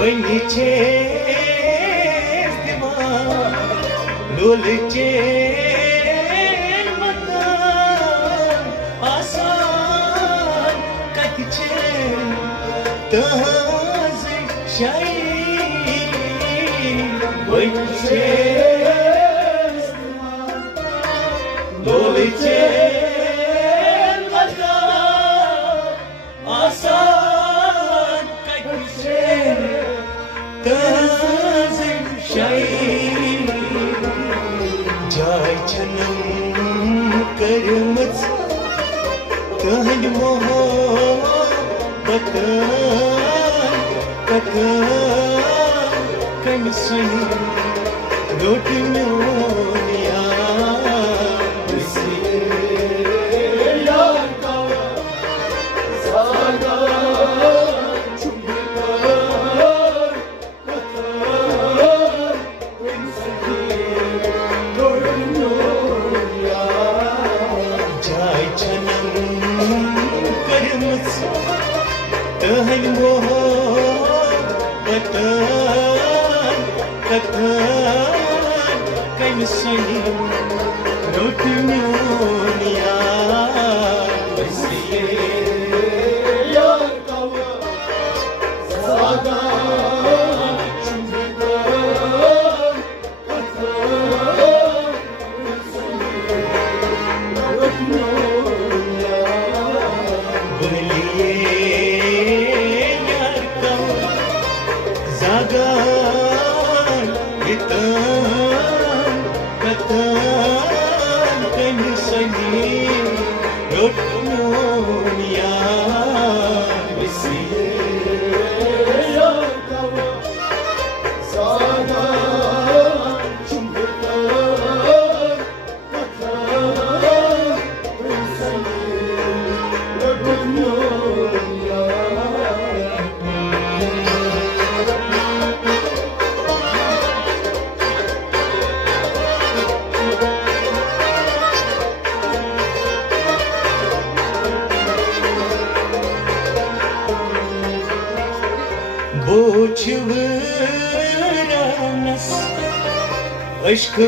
वनिचे दिमाग लोलचे मकान आसान कतचे तहज शाई वनिचे लोलचे जाय छनम करमच तहंद मोहब्बत कन सुनी रोट म्योनिया तहन मोहब्बत कन सुनी रोट म्योनिया बोझ वरनस अश्क